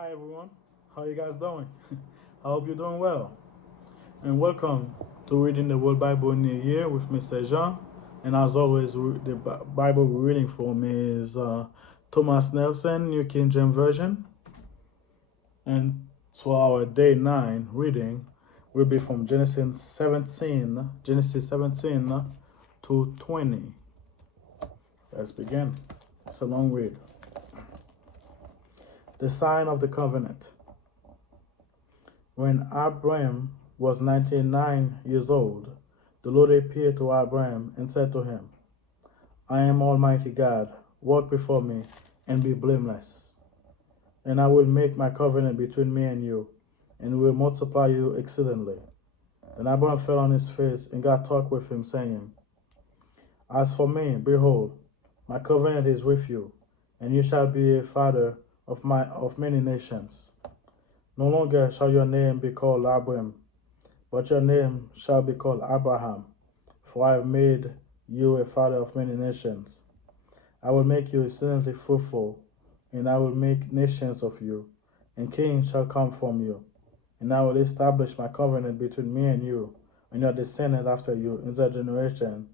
Hi everyone, how you guys doing? I hope you're doing well. And welcome to Reading the World Bible in a Year with Mr. Jean. And as always, the Bible we're reading from is Thomas Nelson, New King James Version. And for our day 9 reading, will be from Genesis 17 to 20. Let's begin. It's a long read. The sign of the covenant. When Abram was 99 years old, the Lord appeared to Abram and said to him, I am Almighty God, walk before me and be blameless. And I will make my covenant between me and you, and will multiply you exceedingly. Then Abram fell on his face, and God talked with him, saying, As for me, behold, my covenant is with you, and you shall be a father of many nations. No longer shall your name be called Abram, but your name shall be called Abraham, for I have made you a father of many nations. I will make you exceedingly fruitful, and I will make nations of you, and kings shall come from you. And I will establish my covenant between me and you, and your descendant after you in their generation,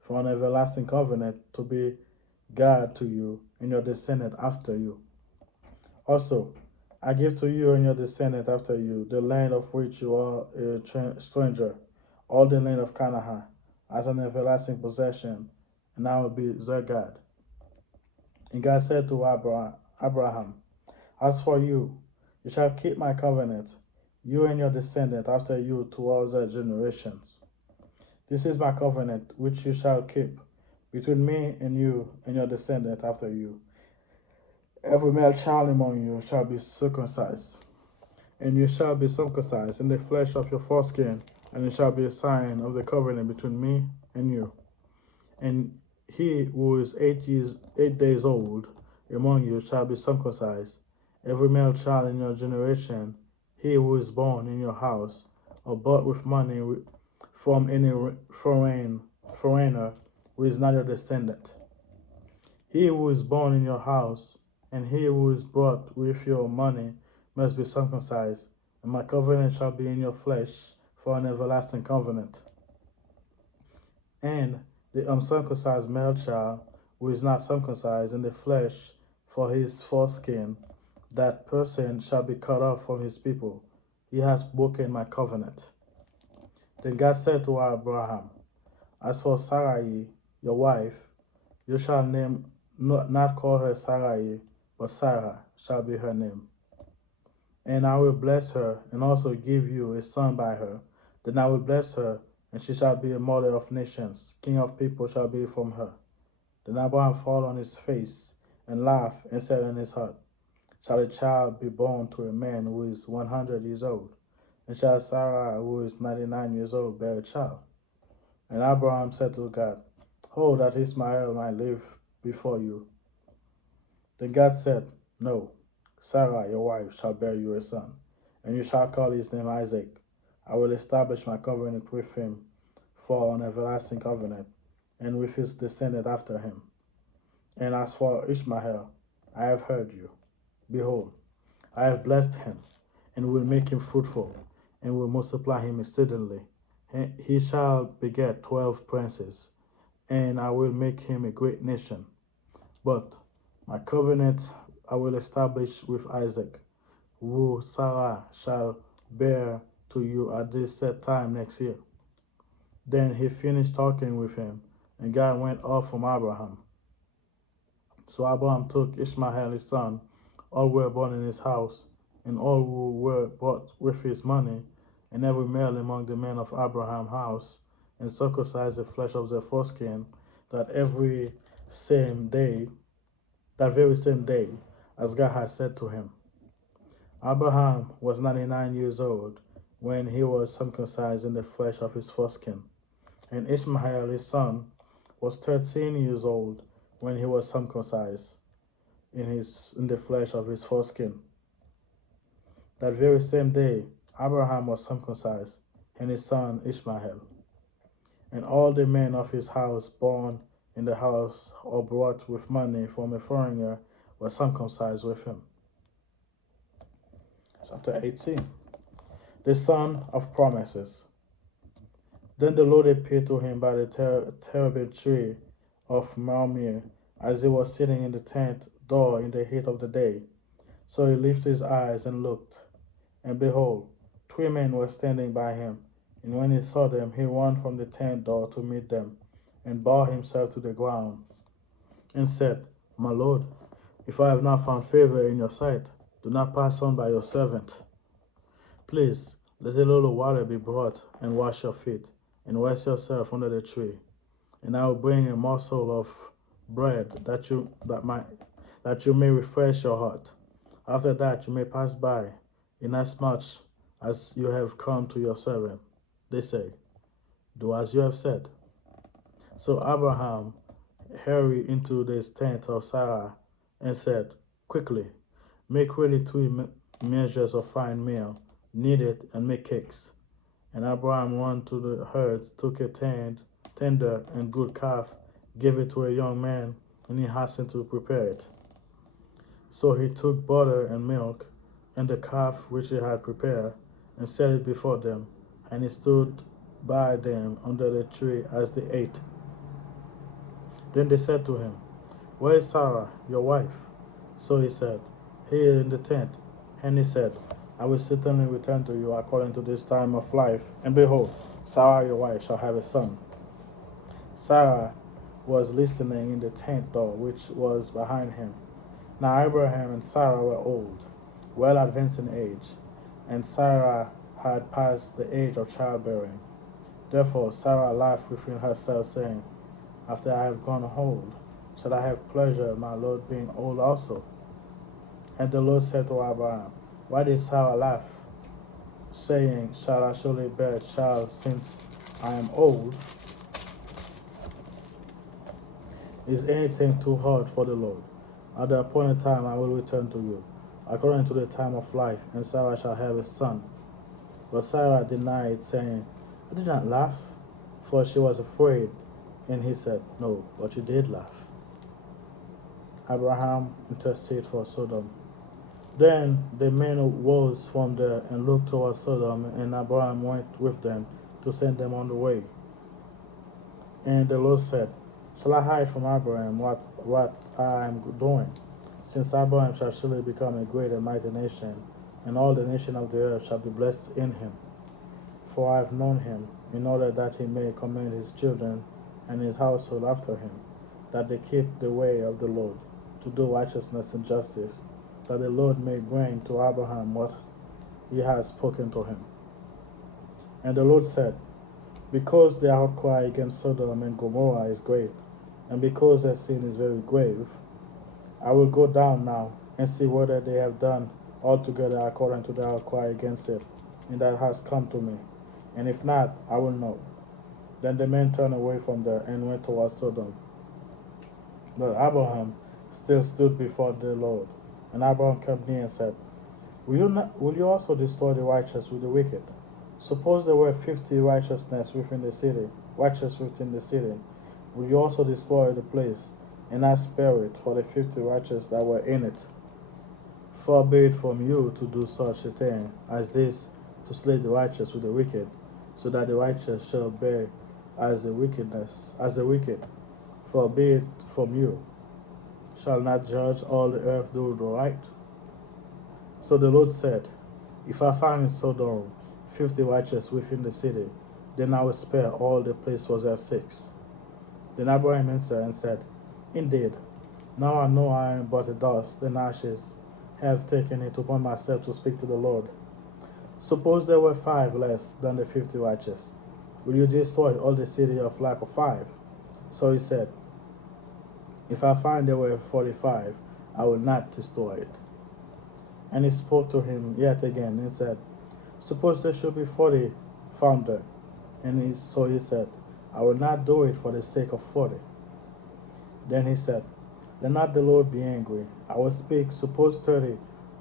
for an everlasting covenant to be God to you and your descendant after you. Also, I give to you and your descendant after you the land of which you are a stranger, all the land of Canaan, as an everlasting possession, and I will be their God. And God said to Abraham, As for you, you shall keep my covenant, you and your descendant after you to all their generations. This is my covenant which you shall keep between me and you and your descendant after you. Every male child among you shall be circumcised, and you shall be circumcised in the flesh of your foreskin, and it shall be a sign of the covenant between me and you. And he who is 8 days old among you shall be circumcised, every male child in your generation, he who is born in your house, or bought with money from any foreigner who is not your descendant. He who is born in your house, and he who is bought with your money, must be circumcised, and my covenant shall be in your flesh for an everlasting covenant. And the uncircumcised male child, who is not circumcised in the flesh for his foreskin, that person shall be cut off from his people. He has broken my covenant. Then God said to Abraham, As for Sarai, your wife, you shall not call her Sarai, but Sarah shall be her name. And I will bless her, and also give you a son by her. Then I will bless her, and she shall be a mother of nations. King of people shall be from her. Then Abraham fell on his face, and laughed, and said in his heart, Shall a child be born to a man who is 100 years old? And shall Sarah, who is 99 years old, bear a child? And Abraham said to God, Oh, that Ishmael might live before you. Then God said, No, Sarah, your wife, shall bear you a son, and you shall call his name Isaac. I will establish my covenant with him for an everlasting covenant, and with his descendant after him. And as for Ishmael, I have heard you. Behold, I have blessed him, and will make him fruitful, and will multiply him exceedingly. And he shall beget 12 princes, and I will make him a great nation. But my covenant I will establish with Isaac, who Sarah shall bear to you at this set time next year. Then he finished talking with him, and God went off from Abraham. So Abraham took Ishmael his son, all who were born in his house, and all who were bought with his money, and every male among the men of Abraham's house, and circumcised the flesh of their foreskin, that very same day, as God had said to him. Abraham was 99 years old when he was circumcised in the flesh of his foreskin, and Ishmael his son was 13 years old when he was circumcised in the flesh of his foreskin. That very same day, Abraham was circumcised, and his son Ishmael. And all the men of his house born in the house or brought with money from a foreigner were circumcised with him. Chapter 18. The Son of Promises. Then the Lord appeared to him by the terebinth tree of Mamre as he was sitting in the tent door in the heat of the day. So he lifted his eyes and looked, and behold, 3 men were standing by him. And when he saw them, he ran from the tent door to meet them, and bowed himself to the ground, and said, My Lord, if I have not found favor in your sight, do not pass on by your servant. Please, let a little water be brought, and wash your feet, and rest yourself under the tree. And I will bring a morsel of bread that you may refresh your heart. After that you may pass by, inasmuch as you have come to your servant. They say, Do as you have said. So Abraham hurried into the tent of Sarah and said, Quickly, make ready 3 measures of fine meal, knead it, and make cakes. And Abraham ran to the herds, took a tender and good calf, gave it to a young man, and he hastened to prepare it. So he took butter and milk, and the calf which he had prepared, and set it before them, and he stood by them under the tree as they ate. Then they said to him, Where is Sarah, your wife? So he said, Here in the tent. And he said, I will certainly return to you according to this time of life, and behold, Sarah your wife shall have a son. Sarah was listening in the tent door which was behind him. Now Abraham and Sarah were old, well advanced in age, and Sarah had passed the age of childbearing. Therefore Sarah laughed within herself, saying, After I have gone old, shall I have pleasure, my Lord being old also? And the Lord said to Abraham, Why did Sarah laugh, saying, Shall I surely bear a child since I am old? Is anything too hard for the Lord? At the appointed time I will return to you, according to the time of life, and Sarah shall have a son. But Sarah denied, saying, I did not laugh, for she was afraid. And he said, No, but you did laugh. Abraham interceded for Sodom. Then the men rose from there and looked towards Sodom, and Abraham went with them to send them on the way. And the Lord said, Shall I hide from Abraham what I am doing? Since Abraham shall surely become a great and mighty nation, and all the nations of the earth shall be blessed in him. For I have known him, in order that he may command his children and his household after him, that they keep the way of the Lord, to do righteousness and justice, that the Lord may bring to Abraham what he has spoken to him. And the Lord said, Because the outcry against Sodom and Gomorrah is great, and because their sin is very grave, I will go down now and see whether they have done altogether according to the outcry against it, and that has come to me. And if not, I will know. Then the men turned away from there and went towards Sodom. But Abraham still stood before the Lord. And Abraham came near and said, Will you also destroy the righteous with the wicked? Suppose there were 50 righteous within the city. Will you also destroy the place, and not spare it for the 50 righteous that were in it? Far be it from you to do such a thing as this, to slay the righteous with the wicked, so that the righteous shall bear as the wicked. Far be it from you. Shall not judge all the earth do the right? So the Lord said, If I find in Sodom 50 righteous within the city, then I will spare all the place for their sakes. Then Abraham answered and said, Indeed, now I know I am but a dust and ashes, have taken it upon myself to speak to the Lord. Suppose there were 5 less than the 50 righteous. Will you destroy all the city of lack of 5? So he said, If I find there were 45, I will not destroy it. And he spoke to him yet again and said, Suppose there should be 40 found there. So he said, I will not do it for the sake of 40. Then he said, Let not the Lord be angry. I will speak. Suppose 30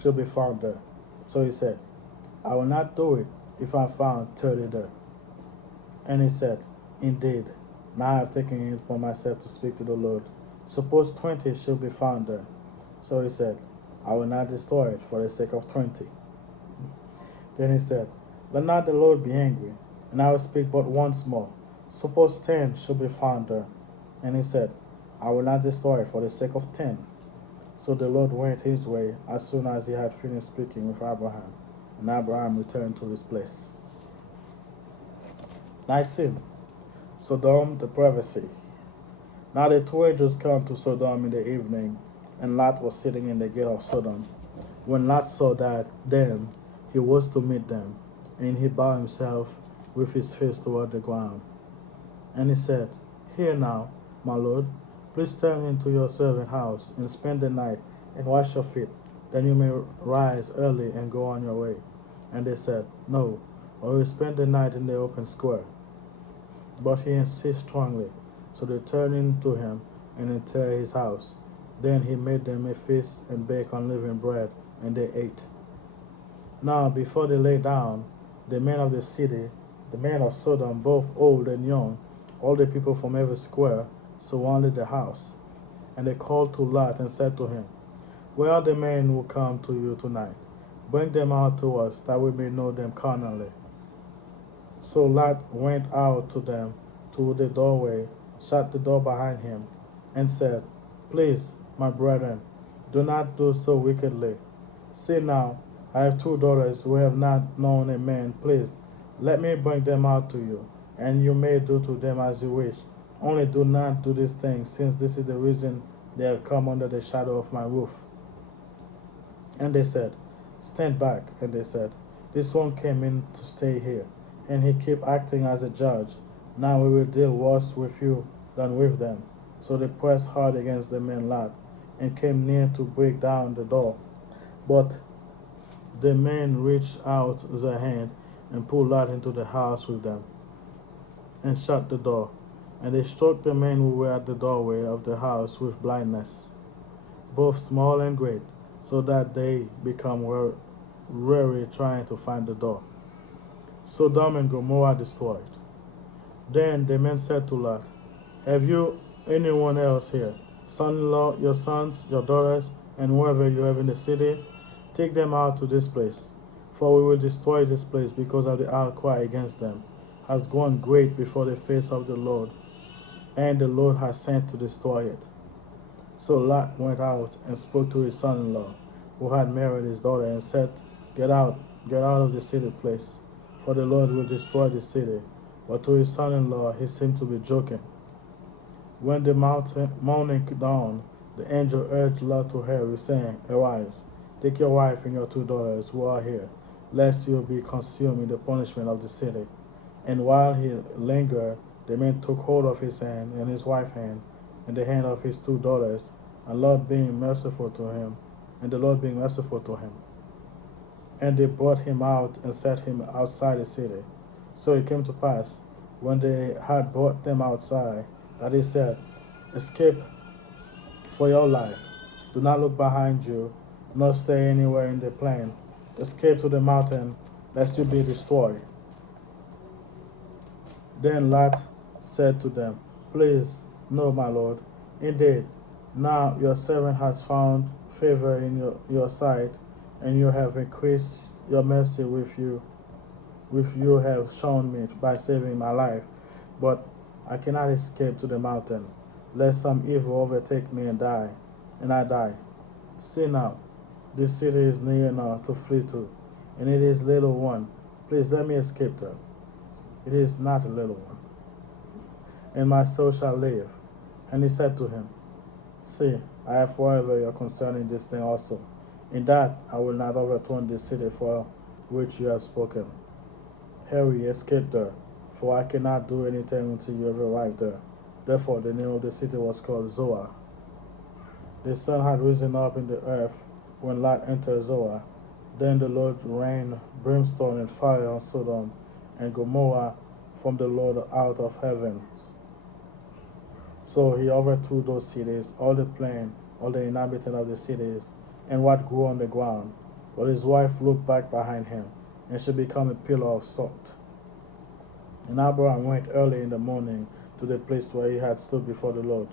should be found there. So he said, I will not do it if I found 30 there. And he said, Indeed, now I have taken it upon myself to speak to the Lord. Suppose 20 should be found there. So he said, I will not destroy it for the sake of 20. Then he said, Let not the Lord be angry, and I will speak but once more. Suppose 10 should be found there. And he said, I will not destroy it for the sake of 10. So the Lord went his way as soon as he had finished speaking with Abraham, and Abraham returned to his place. 19. Sodom, the prophecy. Now the two angels came to Sodom in the evening, and Lot was sitting in the gate of Sodom. When Lot saw them, he was to meet them, and he bowed himself with his face toward the ground. And he said, Here now, my lord, please turn into your servant house and spend the night and wash your feet. Then you may rise early and go on your way. And they said, No, or we will spend the night in the open square. But he insisted strongly. So they turned into him and entered his house. Then he made them a feast and baked unleavened bread, and they ate. Now before they lay down, the men of the city, the men of Sodom, both old and young, all the people from every square, surrounded the house. And they called to Lot and said to him, Where are the men who come to you tonight? Bring them out to us, that we may know them carnally. So Lot went out to them to the doorway, shut the door behind him, and said, Please, my brethren, do not do so wickedly. See now, I have 2 daughters who have not known a man. Please, let me bring them out to you, and you may do to them as you wish. Only do not do these things, since this is the reason they have come under the shadow of my roof. And they said, Stand back. And they said, This one came in to stay here, and he kept acting as a judge. Now we will deal worse with you than with them. So they pressed hard against the men Lot, and came near to break down the door. But the men reached out their hand and pulled Lot into the house with them, and shut the door. And they struck the men who were at the doorway of the house with blindness, both small and great, so that they became weary trying to find the door. Sodom and Gomorrah destroyed. Then the men said to Lot, Have you anyone else here? Son-in-law, your sons, your daughters, and whoever you have in the city? Take them out to this place, for we will destroy this place, because of the outcry against them has grown great before the face of the Lord, and the Lord has sent to destroy it. So Lot went out and spoke to his son-in-law, who had married his daughter, and said, get out of the city place, for the Lord will destroy the city. But to his son-in-law he seemed to be joking. When the morning dawned, the angel urged Lot to hurry, saying, Arise, take your wife and your 2 daughters who are here, lest you be consumed in the punishment of the city. And while he lingered, the men took hold of his hand and his wife's hand, and the hand of his 2 daughters, and the Lord being merciful to him. And they brought him out and set him outside the city. So it came to pass, when they had brought them outside, that he said, Escape for your life. Do not look behind you, nor stay anywhere in the plain. Escape to the mountain, lest you be destroyed. Then Lot said to them, Please, no, my lord. Indeed, now your servant has found favor in your sight, and you have increased your mercy with you have shown me by saving my life. But I cannot escape to the mountain, lest some evil overtake me and I die. See now, this city is near enough to flee to, and it is little one. Please let me escape there. It is not a little one, and my soul shall live. And he said to him, See, I have forever your concern in this thing also. In that I will not overturn this city for which you have spoken. Hurry, escape there, for I cannot do anything until you have arrived there. Therefore the name of the city was called Zoar. The sun had risen up in the earth when Lot entered Zoar. Then the Lord rained brimstone and fire on Sodom and Gomorrah from the Lord out of heaven. So he overthrew those cities, all the plain, all the inhabitants of the cities, and what grew on the ground. But his wife looked back behind him, and she became a pillar of salt. And Abraham went early in the morning to the place where he had stood before the Lord.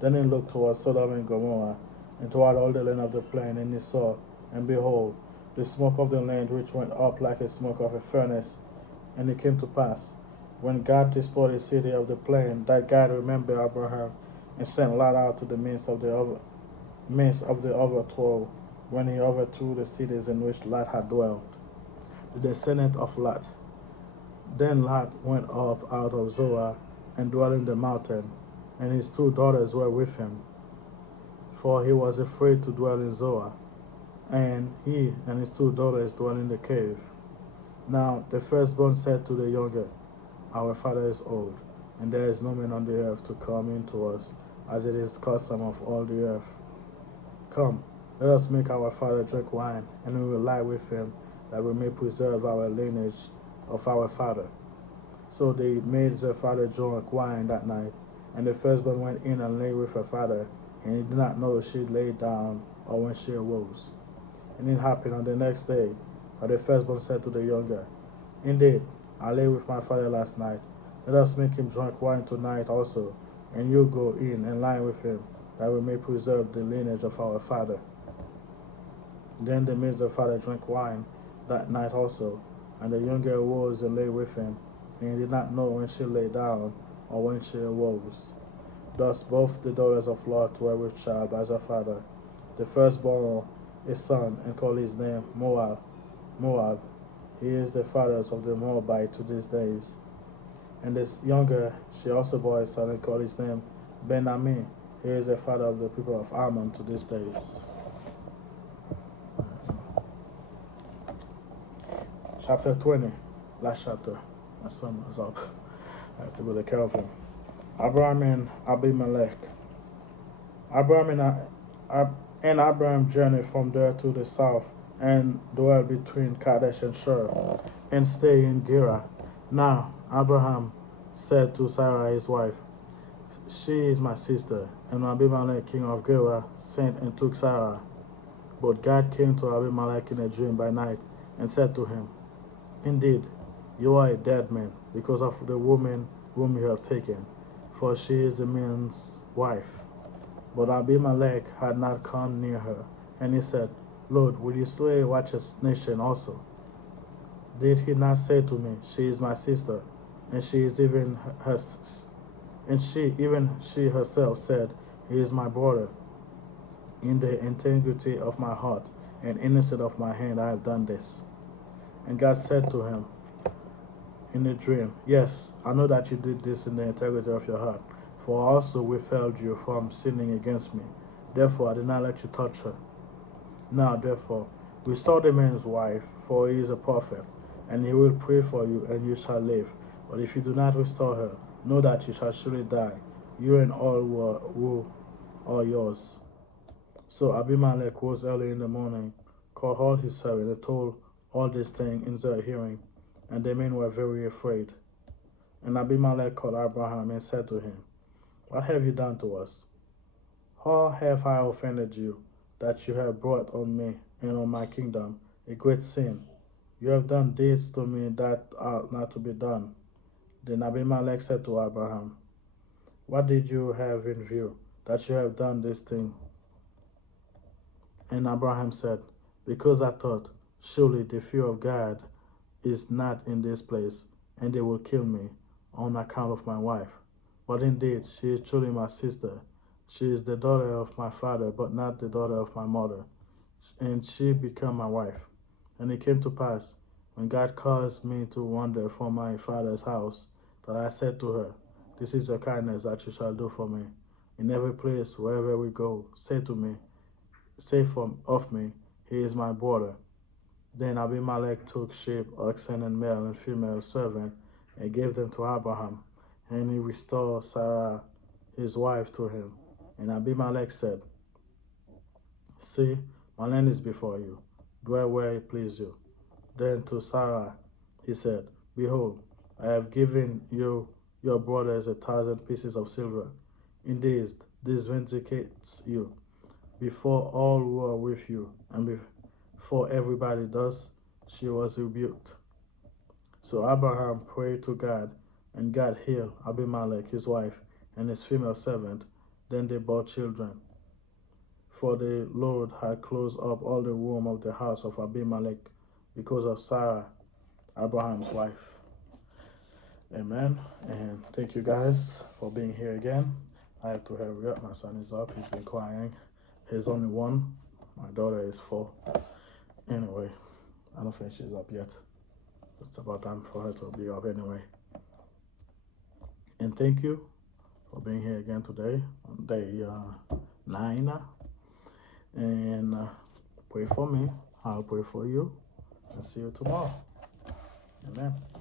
Then he looked toward Sodom and Gomorrah, and toward all the land of the plain, and he saw, and behold, the smoke of the land which went up like a smoke of a furnace. And it came to pass, when God destroyed the city of the plain, that God remembered Abraham and sent Lot out to the midst of the overthrow, when he overthrew the cities in which Lot had dwelt, the descendant of Lot. Then Lot went up out of Zoar and dwelt in the mountain, and his two daughters were with him, for he was afraid to dwell in Zoar, and he and his two daughters dwelt in the cave. Now the firstborn said to the younger, Our father is old, and there is no man on the earth to come in to us, as it is custom of all the earth. Come, let us make our father drink wine, and we will lie with him, that we may preserve our lineage of our father. So they made their father drink wine that night, and the firstborn went in and lay with her father, and he did not know she lay down or when she arose. And it happened on the next day, that the firstborn said to the younger, Indeed, I lay with my father last night. Let us make him drink wine tonight also, and you go in and lie with him, that we may preserve the lineage of our father. Then they made their father drink wine that night also, and the younger arose and lay with him, and he did not know when she lay down or when she arose. Thus both the daughters of Lot were with child by their father. The firstborn a son, and called his name Moab. Moab, he is the father of the Moabite to these days. And this younger, she also bore a son and called his name Ben-Ammi. He is the father of the people of Ammon to these days. Chapter 20, last chapter. My son was up. I have to go take care of him. Abraham and Abimelech. Abraham journeyed from there to the south and dwelt between Kadesh and Shur, and stayed in Gerar. Now Abraham said to Sarah his wife, She is my sister. And Abimelech king of Gerar sent and took Sarah. But God came to Abimelech in a dream by night and said to him, Indeed, you are a dead man because of the woman whom you have taken, for she is the man's wife. But Abimelech had not come near her, and he said, Lord, will you slay a righteous nation also? Did he not say to me, She is my sister, and she is even her, and she herself said, He is my brother. In the integrity of my heart and innocent of my hand, I have done this. And God said to him in a dream, Yes, I know that you did this in the integrity of your heart, for I also withheld you from sinning against me. Therefore, I did not let you touch her. Now, therefore, restore the man's wife, for he is a prophet, and he will pray for you, and you shall live. But if you do not restore her, know that you shall surely die, you and all who are yours. So Abimelech rose early in the morning, called all his servants, and told all this thing in their hearing, and the men were very afraid. And Abimelech called Abraham and said to him, What have you done to us? How have I offended you, that you have brought on me and on my kingdom a great sin? You have done deeds to me that are not to be done. Then Abimelech said to Abraham, What did you have in view, that you have done this thing? And Abraham said, Because I thought, surely the fear of God is not in this place, and they will kill me on account of my wife. But indeed, she is truly my sister. She is the daughter of my father, but not the daughter of my mother. And she became my wife. And it came to pass, when God caused me to wander from my father's house, that I said to her, This is the kindness that you shall do for me. In every place, wherever we go, say of me, He is my brother. Then Abimelech took sheep, oxen, and male and female servant, and gave them to Abraham. And he restored Sarah, his wife, to him. And Abimelech said, See, my land is before you. Dwell where it pleases you. Then to Sarah he said, Behold, I have given you your brothers 1,000 pieces of silver. Indeed, this vindicates you before all who are with you, and before everybody. Thus she was rebuked. So Abraham prayed to God, and God healed Abimelech his wife and his female servant. Then they bore children. For the Lord had closed up all the womb of the house of Abimelech because of Sarah, Abraham's wife. Amen. And thank you guys for being here again. I have to hurry up. My son is up. He's been crying. He's only one. My daughter is 4. Anyway, I don't think she's up yet. It's about time for her to be up anyway. And thank you for being here again today on day 9. And pray for me. I'll pray for you. And see you tomorrow. Amen.